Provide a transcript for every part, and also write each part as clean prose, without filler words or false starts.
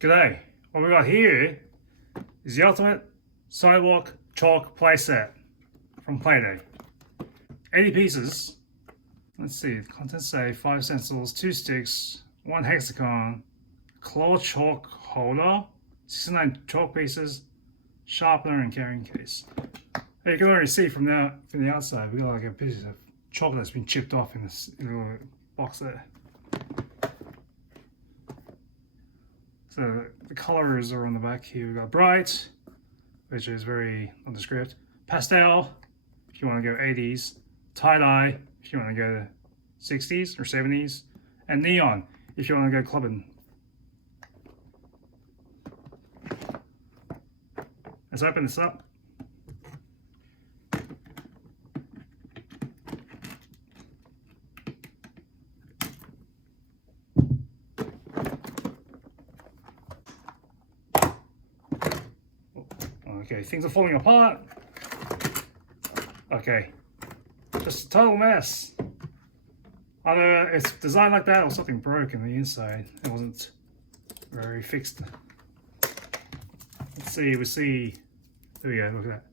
G'day. What we got here is the ultimate sidewalk chalk playset from Playday. 80 pieces. Let's see, the contents say 5 stencils, 2 sticks, 1 hexagon, claw chalk holder, 69 chalk pieces, sharpener and carrying case. You can already see from the outside, we got like a piece of chalk that's been chipped off in this little box there. So the colors are on the back here. We've got bright, which is very nondescript, pastel, if you want to go 80s, tie-dye, if you want to go 60s or 70s, and neon, if you want to go clubbing. Let's open this up. Okay, things are falling apart. Okay, just a total mess. Either it's designed like that or something broke in the inside. It wasn't very fixed. Let's see, we see, there we go, look at that.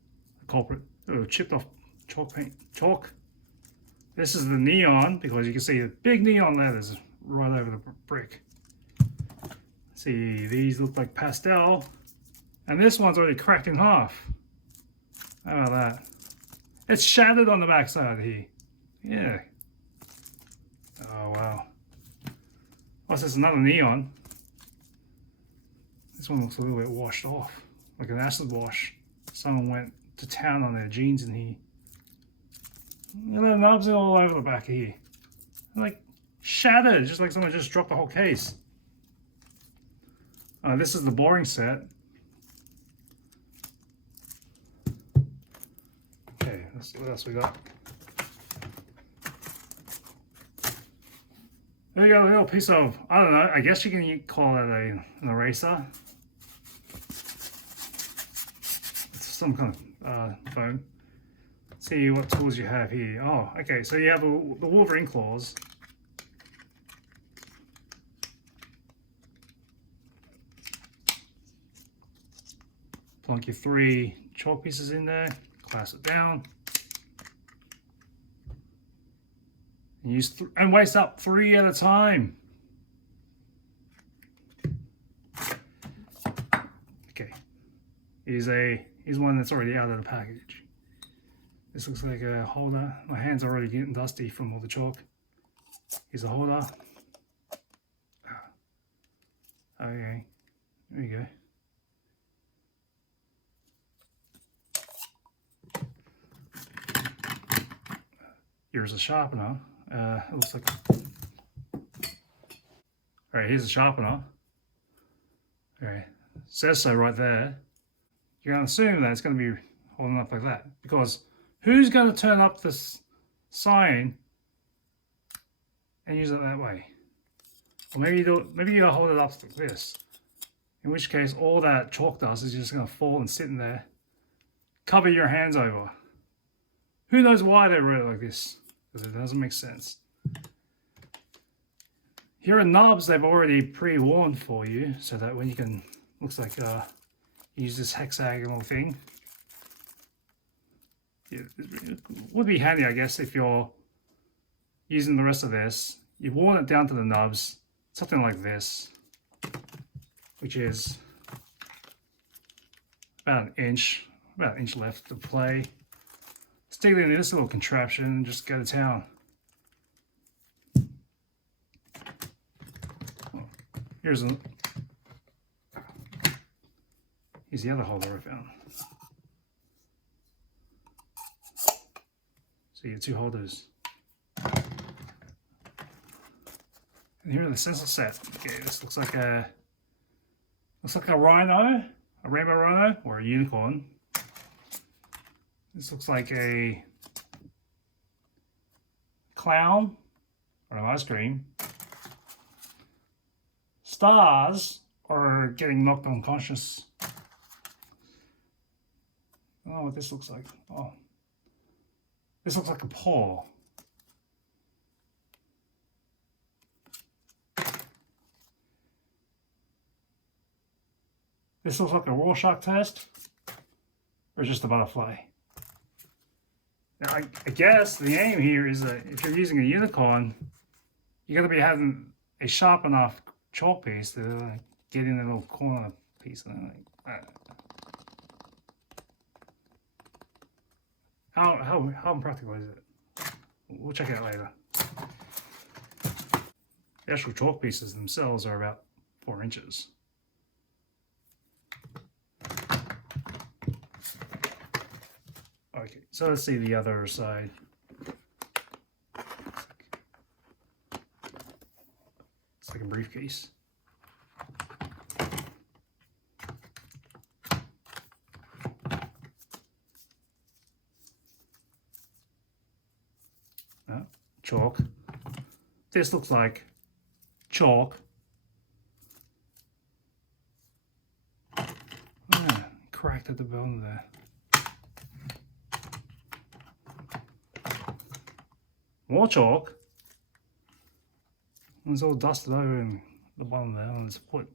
The culprit, oh, chipped off chalk paint. Chalk. This is the neon, because you can see the big neon letters right over the brick. See, these look like pastel. And this one's already cracked in half. How about that? It's shattered on the back side here. Yeah. Oh, wow. Plus, there's another neon. This one looks a little bit washed off, like an acid wash. Someone went to town on their jeans in here. And the nubs are all over the back of here. They're like shattered, just like someone just dropped the whole case. This is the boring set. Okay, let's see what else we got. There you go, a little piece of, I don't know, I guess you can call it an eraser. It's some kind of foam. Let's see what tools you have here. Oh, okay, so you have the Wolverine claws. Plunk your 3 chalk pieces in there. Clasp it down, and use and waste up 3 at a time. Okay, here's one that's already out of the package. This looks like a holder. My hands are already getting dusty from all the chalk. Here's a holder. Okay, there you go. Here's a sharpener. It looks like. All right, here's a sharpener. All right, says so right there. You're going to assume that it's going to be holding up like that, because who's going to turn up this sign and use it that way? Or maybe you hold it up like this. In which case, all that chalk dust is just going to fall and sit in there, cover your hands over. Who knows why they wrote it like this? Because it doesn't make sense. Here are nubs they've already pre-worn for you, so that when you can, looks like use this hexagonal thing. It would be handy, I guess, if you're using the rest of this. You've worn it down to the nubs, something like this, which is about an inch left to play. Stick it in this little contraption and just go to town. Here's the other holder I found. So you get 2 holders. And here are the stencil set. Okay, this looks like a rhino, a rainbow rhino, or a unicorn. This looks like a clown or an ice cream. Stars are getting knocked unconscious. I don't know what this looks like. Oh, this looks like a paw. This looks like a Rorschach test, or just a butterfly. Now, I guess the aim here is that if you're using a unicorn, you got to be having a sharp enough chalk piece to get in the little corner piece. How impractical is it? We'll check it out later. The actual chalk pieces themselves are about 4 inches. Okay, so let's see the other side. It's like a briefcase. Chalk. This looks like chalk. Cracked at the bottom there. More chalk. And it's all dusted over in the bottom there on its foot.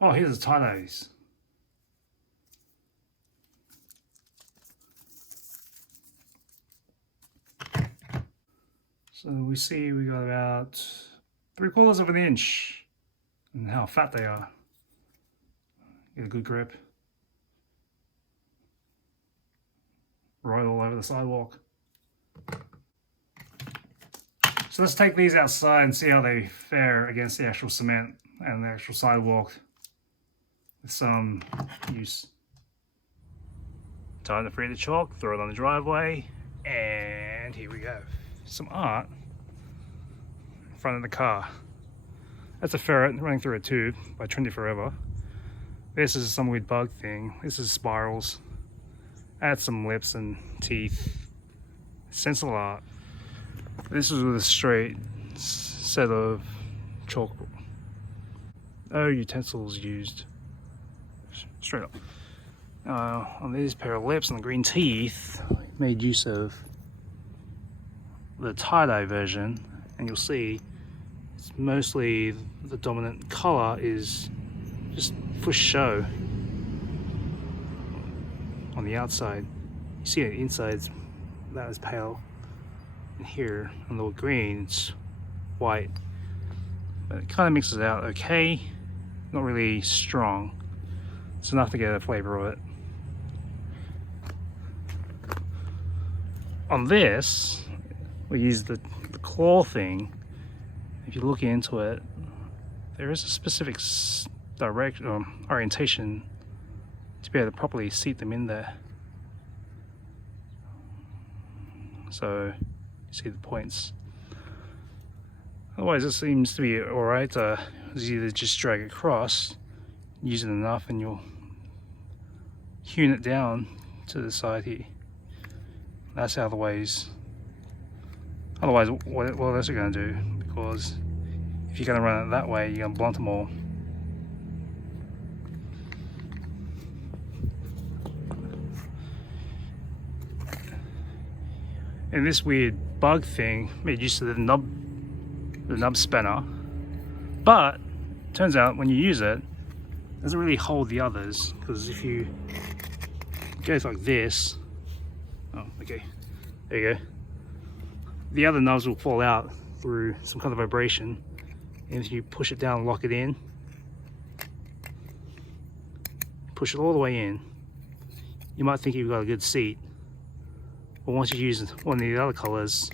Oh, here's the tie-dyes. So we see we got about 3/4 of an inch, and how fat they are. Get a good grip. Right all over the sidewalk. So let's take these outside and see how they fare against the actual cement and the actual sidewalk with some use. Time to free the chalk, throw it on the driveway, and here we go. Some art in front of the car. That's a ferret running through a tube by Trendy Forever. This is some weird bug thing. This is spirals. Add some lips and teeth. Stencil art. This is with a straight set of chalk. No utensils used. Straight up. On these pair of lips and the green teeth, made use of the tie-dye version, and you'll see it's mostly the dominant color is just for show on the outside. You see the inside's that is pale, and here on the green it's white, but it kind of mixes out okay, not really strong. It's enough to get a flavor of it. On this, we use the claw thing. If you look into it, there is a specific direction, orientation to be able to properly seat them in there. So you see the points. Otherwise, it seems to be alright. Either just drag across, use it enough, and you'll hewn it down to the side here. That's how the ways. Otherwise, what else are you going to do? Because if you're going to run it that way, you're going to blunt them all. And this weird bug thing made use of the nub spanner, but turns out when you use it, it doesn't really hold the others, because if you go like this, oh, okay, there you go. The other nubs will fall out through some kind of vibration, and if you push it down and lock it in, push it all the way in, you might think you've got a good seat, but once you use one of the other colors,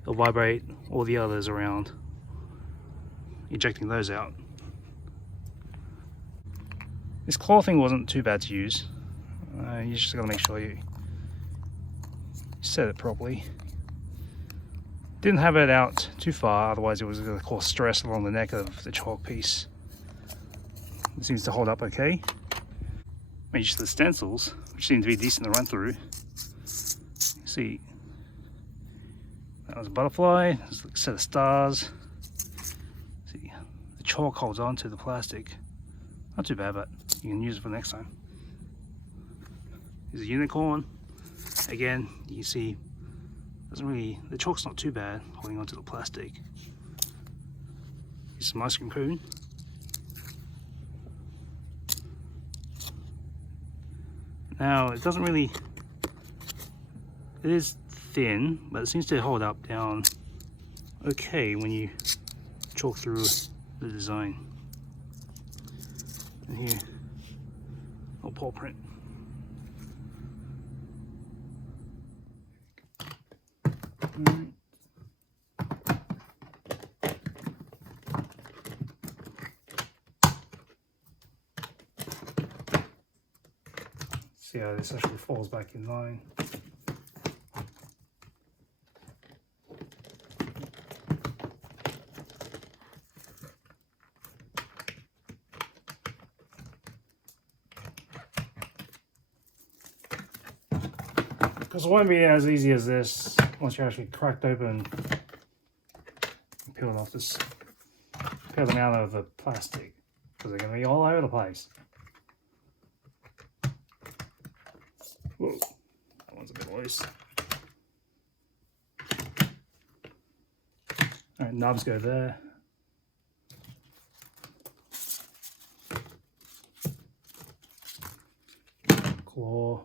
it'll vibrate all the others around, ejecting those out. This claw thing wasn't too bad to use. You just gotta make sure you set it properly. Didn't have it out too far, otherwise it was going to cause stress along the neck of the chalk piece. It seems to hold up okay. Made use of the stencils, which seem to be decent to run through. See, that was a butterfly, there's a set of stars. See, the chalk holds on to the plastic. Not too bad, but you can use it for next time. There's a unicorn. Again, you can see the chalk's not too bad holding onto the plastic. Here's some ice cream cone. Now it doesn't really, it is thin, but it seems to hold up down okay when you chalk through the design. And here, oh, paw print. See how this actually falls back in line. Because it won't be as easy as this once you actually cracked open, peel them out of the plastic, because they're going to be all over the place. Whoa, that one's a bit loose. Alright, nubs go there. Claw.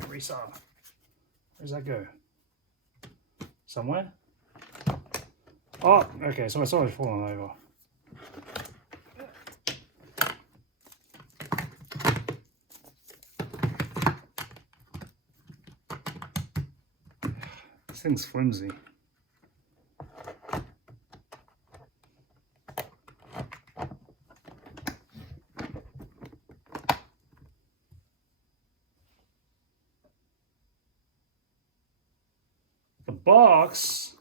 Resub. Where's that go? Somewhere? Oh, okay, so it's already fallen over. This thing's flimsy. The box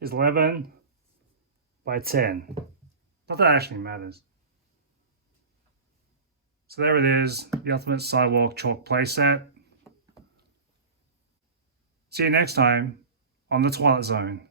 is 11 by 10. Not that actually matters. So there it is, the ultimate sidewalk chalk playset. See you next time on the Twilight Zone.